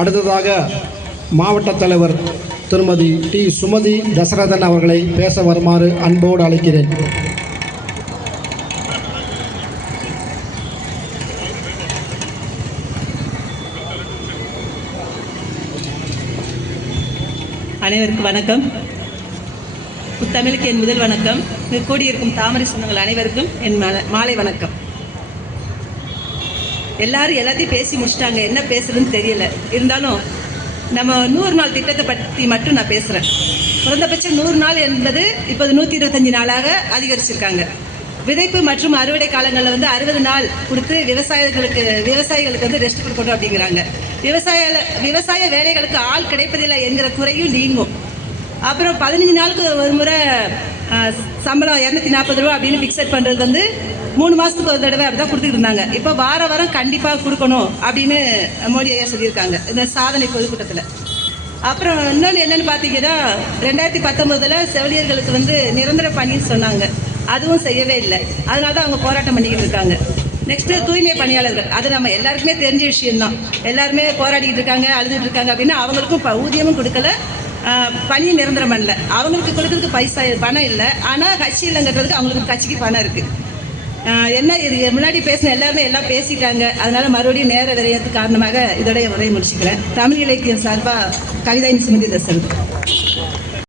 அடுத்ததாக மாவட்ட தலைவர் திருமதி டி சுமதி தசரதன் அவர்களை பேச வருமாறு அன்போடு அழைக்கிறேன். அனைவருக்கும் வணக்கம். புத்தமிழுக்கு என் முதல் வணக்கம். இங்கு கூடியிருக்கும் தாமரை சொந்தங்கள் அனைவருக்கும் என் மாலை வணக்கம். எல்லாரும் எல்லாத்தையும் பேசி முடிச்சிட்டாங்க, என்ன பேசுறதுன்னு தெரியல. இருந்தாலும் நம்ம 100 நாள் திட்டத்தை பற்றி மட்டும் நான் பேசுகிறேன். குறைந்தபட்சம் 100 நாள் என்பது இப்போது 125 நாளாக அதிகரிச்சிருக்காங்க. விதைப்பு மற்றும் அறுவடை காலங்களில் 60 நாள் கொடுத்து விவசாயிகளுக்கு ரெஸ்ட் கொடுக்கணும் அப்படிங்கிறாங்க. விவசாய வேலைகளுக்கு ஆள் கிடைப்பதில்லை என்கிற குறையும் நீங்கும். அப்புறம் 15 நாளுக்கு ஒரு முறை சம்பளம் 240 ரூபா அப்படின்னு ஃபிக்ஸட் பண்ணுறது 3 மாதத்துக்கு ஒரு தடவை அப்படி தான் கொடுத்துட்டு இருந்தாங்க. இப்போ வாரம் கண்டிப்பாக கொடுக்கணும் அப்படின்னு மோடி ஐயா சொல்லியிருக்காங்க இந்த சாதனை பொதுக்கூட்டத்தில். அப்புறம் இன்னொன்று என்னென்னு பார்த்தீங்கன்னா 2019 செவிலியர்களுக்கு நிரந்தர பணின்னு சொன்னாங்க. அதுவும் செய்யவே இல்லை. அதனால தான் அவங்க போராட்டம் பண்ணிக்கிட்டு இருக்காங்க. நெக்ஸ்ட்டு தூய்மை பணியாளர்கள், அது நம்ம எல்லாருக்குமே தெரிஞ்ச விஷயம்தான். எல்லாருமே போராடிக்கிட்டு இருக்காங்க, அழுதுட்டு இருக்காங்க. அப்படின்னா அவங்களுக்கும் ஊதியமும் கொடுக்கல, பணியும் நிரந்தரம் பண்ணல. அவங்களுக்கு கொடுக்கறதுக்கு பணம் இல்லை. ஆனால் கட்சி இல்லைங்கிறதுக்கு அவங்களுக்கு கட்சிக்கு பணம் இருக்குது. என்ன இது முன்னாடி பேசின எல்லாருமே எல்லாம் பேசிட்டாங்க. அதனால் மறுபடியும் நேர விரையத்துக்கு காரணமாக இதோடைய உரையை முடிச்சுக்கிறேன். தமிழ் இலக்கியம் சார்பாக கவிதை சுமதி தசரதன்.